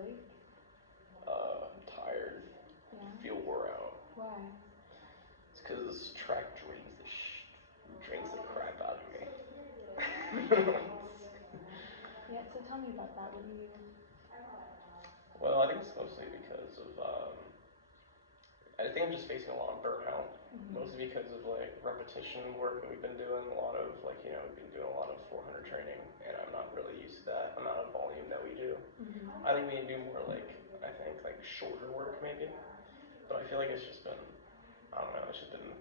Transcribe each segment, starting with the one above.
awake? I'm tired. Yeah. Feel wore out. Why? It's because track drains the crap out of me. Yeah, so tell me about that. What do you... Well, I think it's mostly because of I think I'm just facing a lot of burnout, mostly because of like repetition work that we've been doing. A lot of like we've been doing a lot of 400 training, and I'm not really used to that amount of volume that we do. I think we need to do more like shorter work maybe, but I feel like it's just been I don't know, it's just been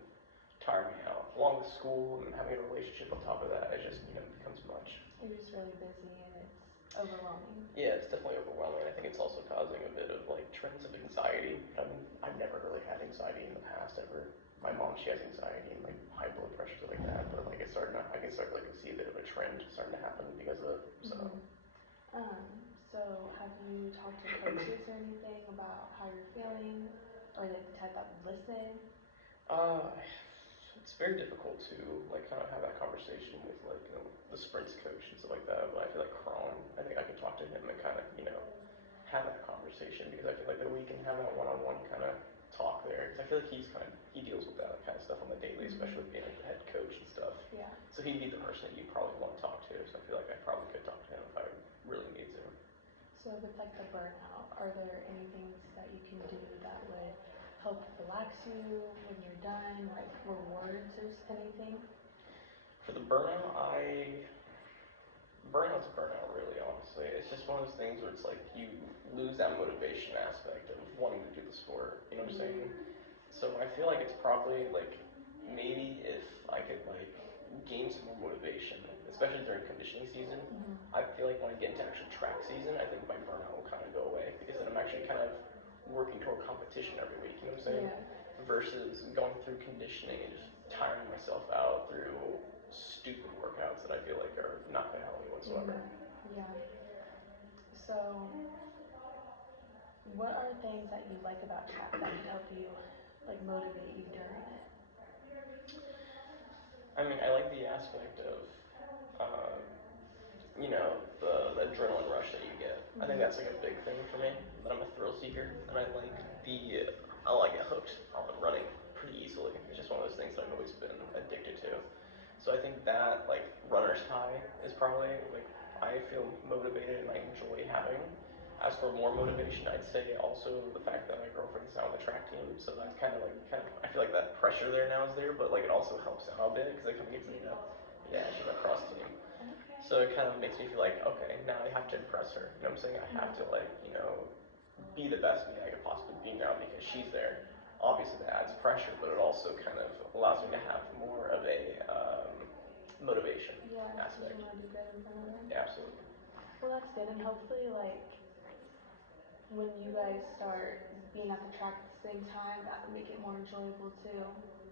tiring me out. Along with school and having a relationship on top of that, it just becomes much. You're just really busy and it's overwhelming. Yeah, it's definitely overwhelming. I think it's also causing a bit of like trends of anxiety. I mean, I've never really had anxiety in the past ever. My mom, she has anxiety and like high blood pressure stuff like that, but like I can start like see a bit of a trend starting to happen because of it. So. So have you talked to coaches or anything about how you're feeling, or the type that would listen? It's very difficult to like kind of have that conversation with like the sprints coach and stuff like that. But I feel like Cron, I think I could talk to him and kind of have that conversation because I feel like that we can have that one-on-one kind of talk there. Because I feel like he deals with that kind of stuff on the daily, especially being like the head coach and stuff. Yeah. So he'd be the person that you probably want to talk to. So I feel like I probably could talk to him if I really need to. So with like the burnout, are there any things that you can do that would help relax you when you're done, like rewards or anything? For the burnout's burnout really, honestly. It's just one of those things where it's like you lose that motivation aspect of wanting to do the sport. You know what I'm saying? So I feel like it's probably like maybe if I could like gain some more motivation, especially during conditioning season. I feel like when I get into actual track season, I think my burnout will kind of go away because then I'm actually kind of working toward competition every week. You know what I'm saying? Yeah. Versus going through conditioning and just tiring myself out through stupid workouts that I feel like are not gonna help me whatsoever. Yeah. So, what are things that you like about track that can help you, like motivate you during it? I mean, I like the aspect of, um, the adrenaline rush that you get. I think that's like a big thing for me. That I'm a thrill seeker, and I get hooked on running pretty easily. It's just one of those things that I've always been addicted to. So I think that like runner's high is probably like I feel motivated and I enjoy having. As for more motivation, I'd say also the fact that my girlfriend's now on the track team, so that's kind of I feel like that pressure there now is there, but like it also helps out a bit because I kind of get to yeah, she's on cross team. So it kind of makes me feel like, okay, now I have to impress her. You know what I'm saying? I have to be the best me I could possibly be now because she's there. Obviously that adds pressure, but it also kind of allows me to have more of a motivation aspect. You want to do good in front of them. Yeah, absolutely. Well, that's good, and hopefully, like when you guys start being at the track at the same time, that would make it more enjoyable too.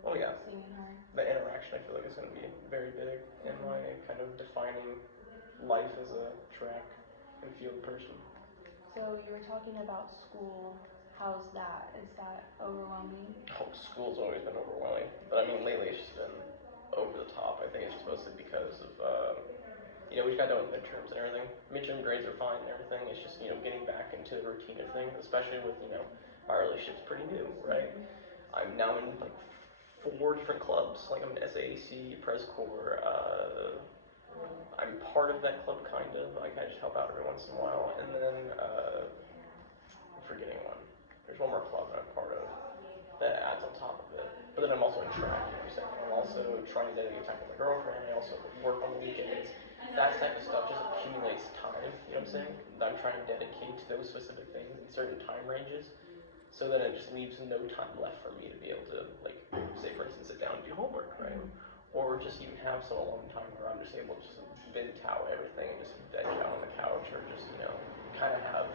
Oh yeah. Seeing her. The interaction I feel like is going to be very big in my kind of defining life as a track and field person. So you were talking about school. How's that? Is that overwhelming? Oh, school's always been overwhelming, but I mean lately it's just been over the top. I think it's just mostly because of we just got done with midterms and everything. Midterm grades are fine and everything. It's just getting back into the routine of things, especially with my relationship's pretty new, right? I'm now in like 4 different clubs. Like I'm in SAAC, Press Corps. I'm part of that club kind of. I kind of just help out every once in a while, and then I'm forgetting one. There's one more club that I'm part of that adds on top of it. But then I'm also in track, you know what I'm saying? I'm also trying to dedicate time to my girlfriend. I also work on the weekends. That type of stuff just accumulates time, you know what I'm saying? That I'm trying to dedicate to those specific things in certain time ranges. So then it just leaves no time left for me to be able to, like, say for instance, sit down and do homework, right? Or just even have some alone time where I'm just able to just vent out everything and just veg out on the couch or just, kind of have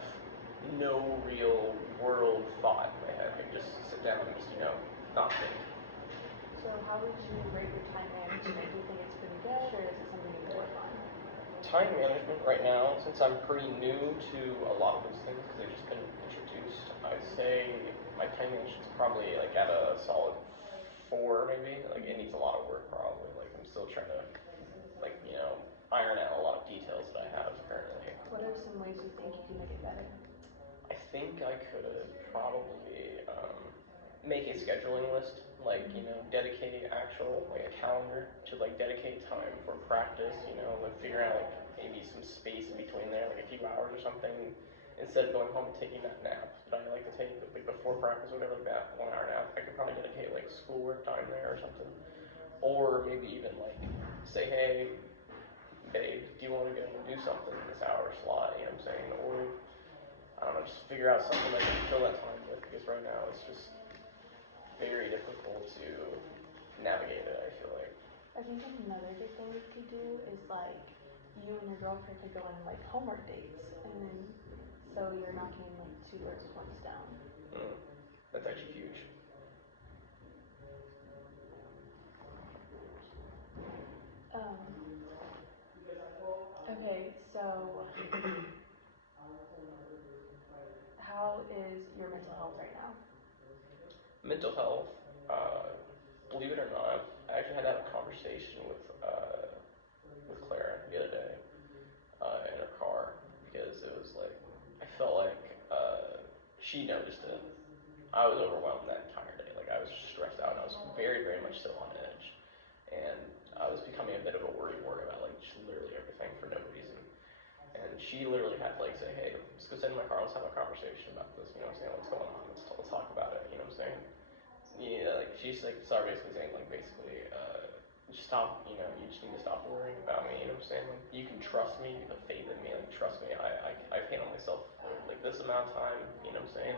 no real world thought in my head. I can just sit down and just, not think. So how would you rate your time management? Do you think it's pretty good, or is it something you can work on? Time management right now, since I'm pretty new to a lot of those things because they've just been introduced, I'd say my time management's probably like at a solid 4 maybe. Like it needs a lot of work probably. Like I'm still trying to iron out a lot of details that I have currently. What are some ways you think you can make it better? think I could probably make a scheduling list, like, dedicate actual, like, a calendar to, like, dedicate time for practice, like, figure out, like, maybe some space in between there, like, a few hours or something, instead of going home and taking that nap that I like to take, like, before practice or whatever, like that 1 hour nap, I could probably dedicate, like, schoolwork time there or something, or maybe even, like, say, hey, babe, do you want to go and do something in this hour slot, you know what I'm saying, or, I don't know, just figure out something that I can fill that time with, because right now it's just very difficult to navigate it, I feel like. I think another good thing we could do is like you and your girlfriend could go on like homework dates, and then so you're knocking like two birds with one stone. That's actually huge. Okay, so how is your mental health right now? Mental health, believe it or not, I actually had to have a conversation with Clara the other day in her car, because it was like, I felt like she noticed it. I was overwhelmed that entire day. Like, I was stressed out, and I was very, very much so on edge. And I was becoming a bit of a worry about, like, just literally everything for no reason. And she literally had to, like, say, hey, let's go sit in my car, let's have a conversation about this, you know what I'm saying, what's going on, let's talk about it, you know what I'm saying? Yeah, like, she's, like, started basically saying, like, basically, just stop, you just need to stop worrying about me, you know what I'm saying? Like, you can trust me, you have faith in me, like, trust me, I've handled myself for, like, this amount of time, you know what I'm saying?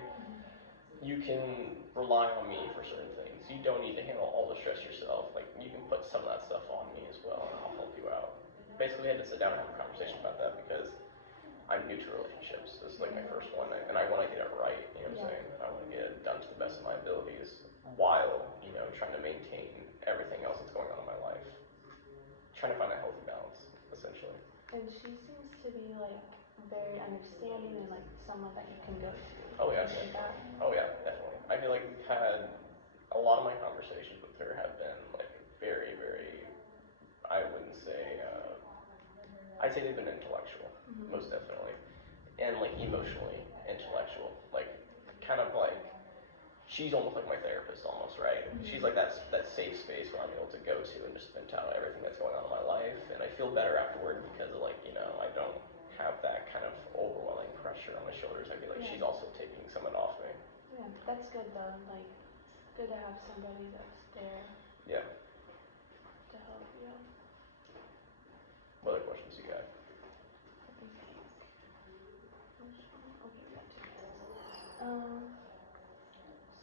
You can rely on me for certain things. You don't need to handle all the stress yourself. Like, you can put some of that stuff on me as well, and I'll help you out. Basically, I had to sit down and have a conversation about that, because I'm new to relationships. This is like my first one, and I want to get it right, you know what I'm saying? I want to get it done to the best of my abilities, while, trying to maintain everything else that's going on in my life. Trying to find a healthy balance, essentially. And she seems to be like very understanding and like someone that you can go to. Oh yeah. Like that. Oh yeah, definitely. I feel like we've had a lot of my conversations with her have been like very, very, I wouldn't say, I'd say they've been intellectual, most definitely, and like emotionally intellectual, like kind of like, she's almost like my therapist almost, right? She's like that safe space where I'm able to go to and just vent out everything that's going on in my life, and I feel better afterward because of like, I don't have that kind of overwhelming pressure on my shoulders. I feel like she's also taking some of it off me. Yeah, that's good though, like, good to have somebody that's there. Yeah. To help you. What other questions you got?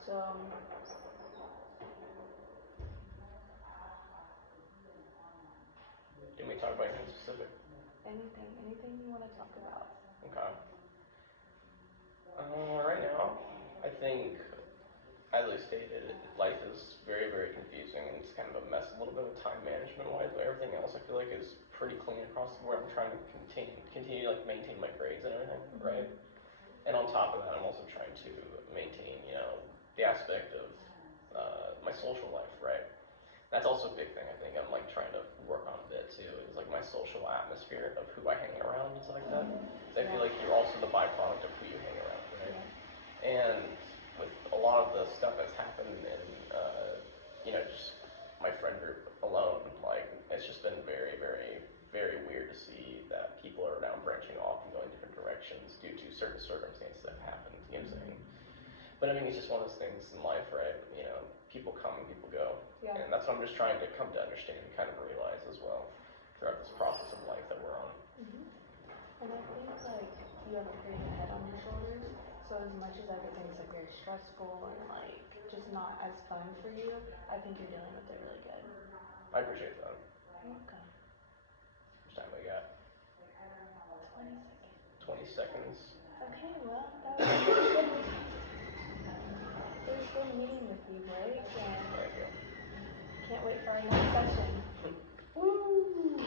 So, Can we talk about anything specific? anything you want to talk about? Okay. Right now, I think, as I stated, life is very, very confusing, and it's kind of a mess, a little bit of time management-wise, but everything else I feel like is pretty clean across the board. I'm trying to continue like maintain my grades and everything, right? And on top of that, I'm also trying to maintain, the aspect of my social life, right? That's also a big thing I think I'm like trying to work on a bit too, is like my social atmosphere of who I hang around and stuff like that. I feel like you're also the byproduct of who you hang around, right? And with a lot of the stuff that's happened in, just my friend group alone, like, it's just been very, very, very weird to see that people are now branching off and going different directions due to certain circumstances that have happened, you know what I'm saying? But I mean, it's just one of those things in life, right? People come and people go. Yeah. And that's what I'm just trying to come to understand and kind of realize as well throughout this process of life that we're on. And I think like you have a great head on your shoulders, so as much as everything's like very stressful and like just not as fun for you, I think you're dealing with it really good. I appreciate that. You're welcome. How much time we got? 20 seconds. 20 seconds. Okay, well, that was good. It was good meeting with you, Blake, and Thank you. can't wait for our next session. Woo!